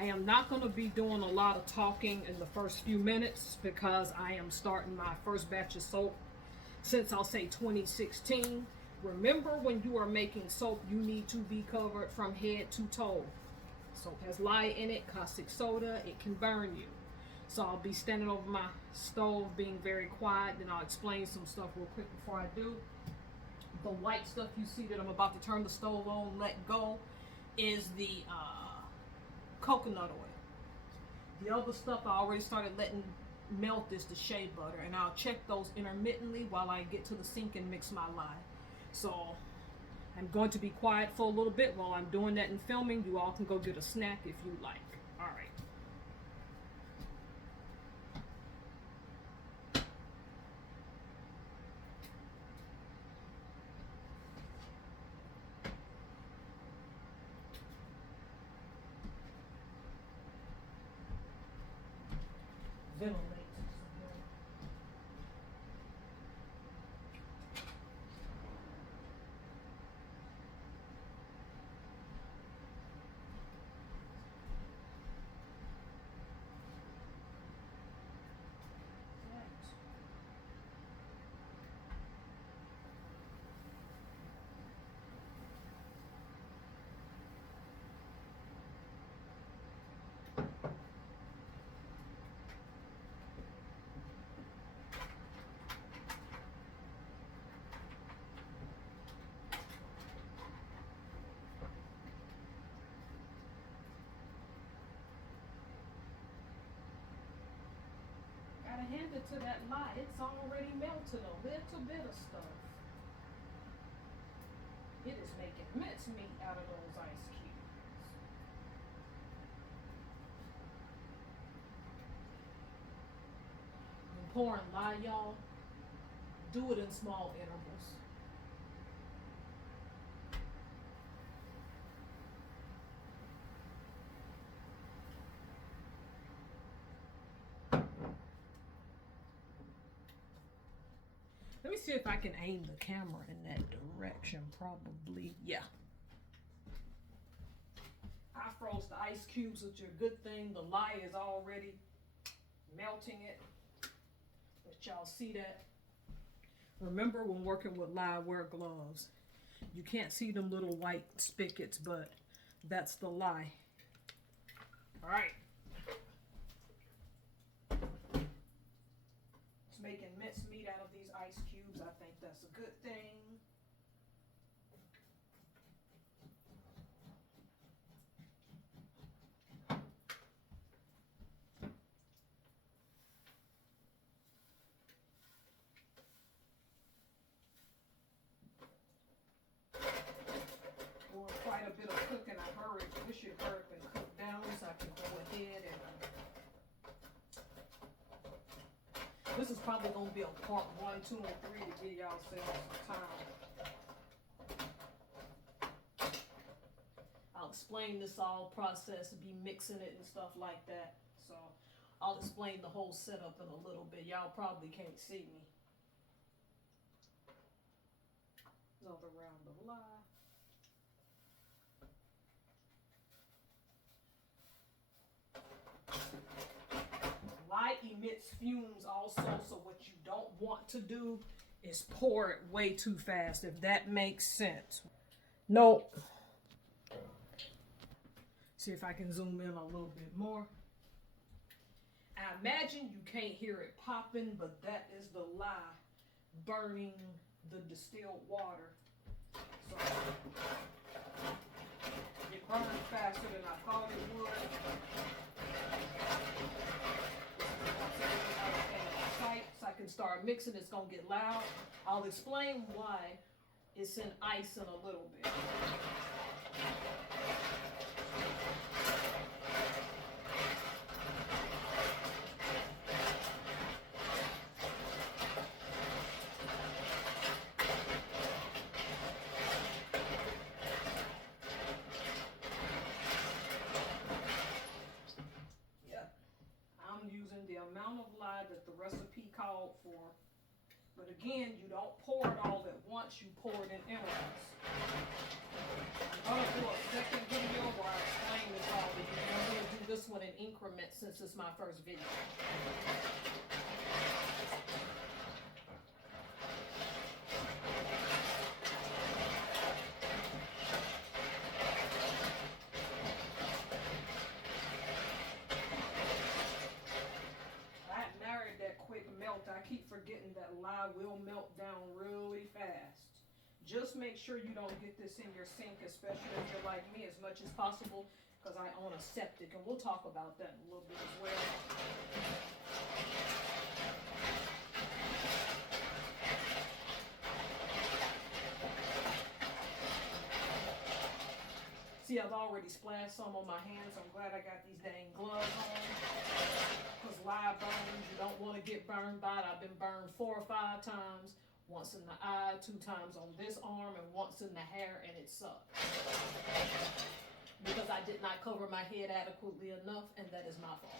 I am not going to be doing a lot of talking in the first few minutes because I am starting my first batch of soap since I'll say 2016. Remember, when you are making soap, you need to be covered from head to toe. Soap has lye in it, caustic soda, it can burn you. So I'll be standing over my stove being very quiet, then I'll explain some stuff real quick before I do. The white stuff you see that I'm about to turn the stove on, let go, is the coconut oil. The other stuff I already started letting melt is the shea butter, and I'll check those intermittently while I get to the sink and mix my lye. So I'm going to be quiet for a little bit while I'm doing that and filming. You all can go get a snack if you like. All right. Ventilate. Gotta hand it to that lye. It's already melted a little bit of stuff. It is making mincemeat out of those ice cubes. When pouring lye, y'all, do it in small intervals. Let me see if I can aim the camera in that direction. Probably, yeah. I froze the ice cubes, which are a good thing. The lye is already melting it. Let y'all see that. Remember, when working with lye, wear gloves. You can't see them little white spigots, but that's the lye. All right. Making mincemeat out of these ice cubes. I think that's a good thing. Doing quite a bit of cooking. I hurried. Wish your hurry and cook down so I can go ahead and this is probably going to be a part 1, 2, and 3 to give y'all some time. I'll explain this all process, be mixing it and stuff like that. So I'll explain the whole setup in a little bit. Y'all probably can't see me. Another round of lye. Lye emits fumes also, so what you don't want to do is pour it way too fast, if that makes sense. Nope. See if I can zoom in a little bit more. I imagine you can't hear it popping, but that is the lye burning the distilled water. So it burned faster than I thought it would. So I can start mixing. It's gonna get loud. I'll explain why it's in ice in a little bit. Using the amount of lye that the recipe called for. But again, you don't pour it all at once, you pour it in intervals. I'm going to do a second video where I explain this all, but I'm going to do this since it's my first video. I keep forgetting that lye will melt down really fast. Just make sure you don't get this in your sink, especially if you're like me, as much as possible, because I own a septic, and we'll talk about that in a little bit as well. See, I've already splashed some on my hands. I'm glad I got these dang gloves on. Because lye burns, you don't want to get burned by it. I've been burned 4 or 5 times. Once in the eye, 2 times on this arm, and once in the hair, and it sucked. Because I did not cover my head adequately enough, and that is my fault.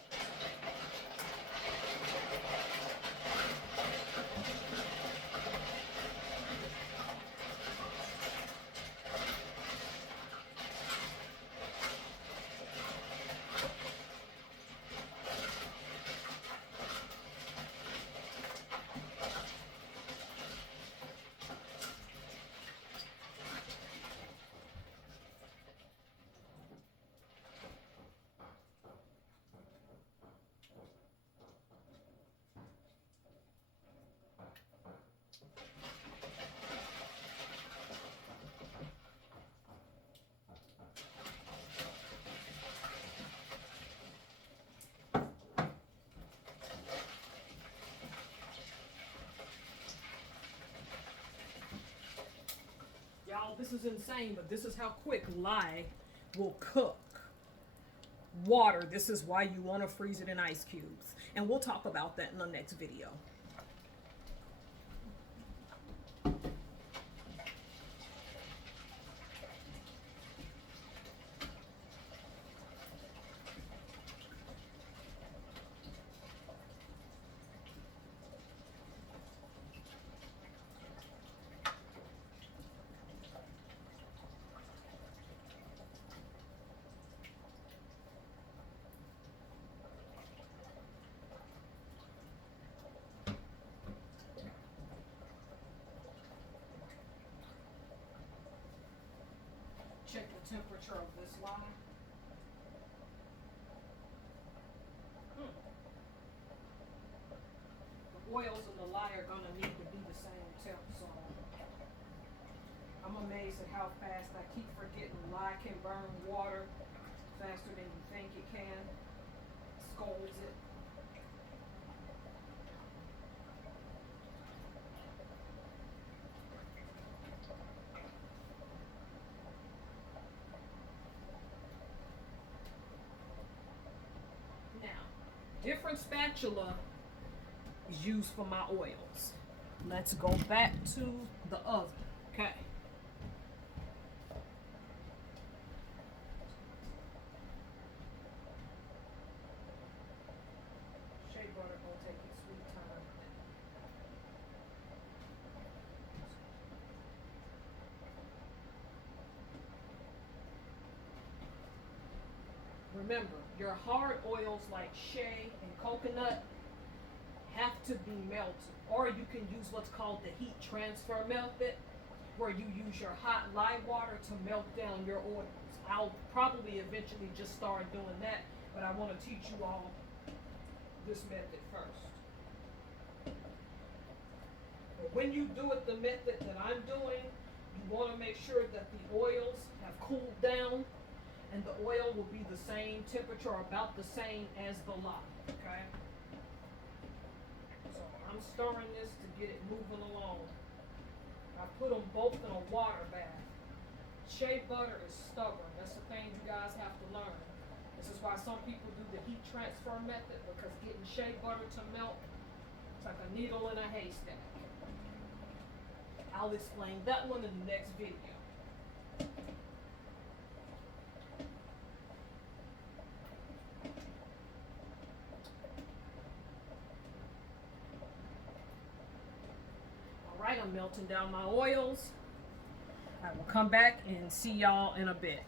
Y'all, this is insane, but this is how quick lye will cook. Water, this is why you want to freeze it in ice cubes. And we'll talk about that in the next video. Check the temperature of this lye. The oils and the lye are going to need to be the same temp, so I'm amazed at how fast I keep forgetting lye can burn water faster than you think it can. Scalds it. Different spatula is used for my oils. Let's go back to the oven. Okay. Shea butter gonna take its sweet time. Remember, your hard oils like shea and coconut have to be melted. Or you can use what's called the heat transfer method, where you use your hot lye water to melt down your oils. I'll probably eventually just start doing that, but I want to teach you all this method first. But when you do it the method that I'm doing, you want to make sure that the oils have cooled down, and the oil will be the same temperature, or about the same as the lye, okay? So I'm stirring this to get it moving along. I put them both in a water bath. Shea butter is stubborn. That's the thing you guys have to learn. This is why some people do the heat transfer method, because getting shea butter to melt, it's like a needle in a haystack. I'll explain that one in the next video. Alright, I'm melting down my oils. I will come back and see y'all in a bit.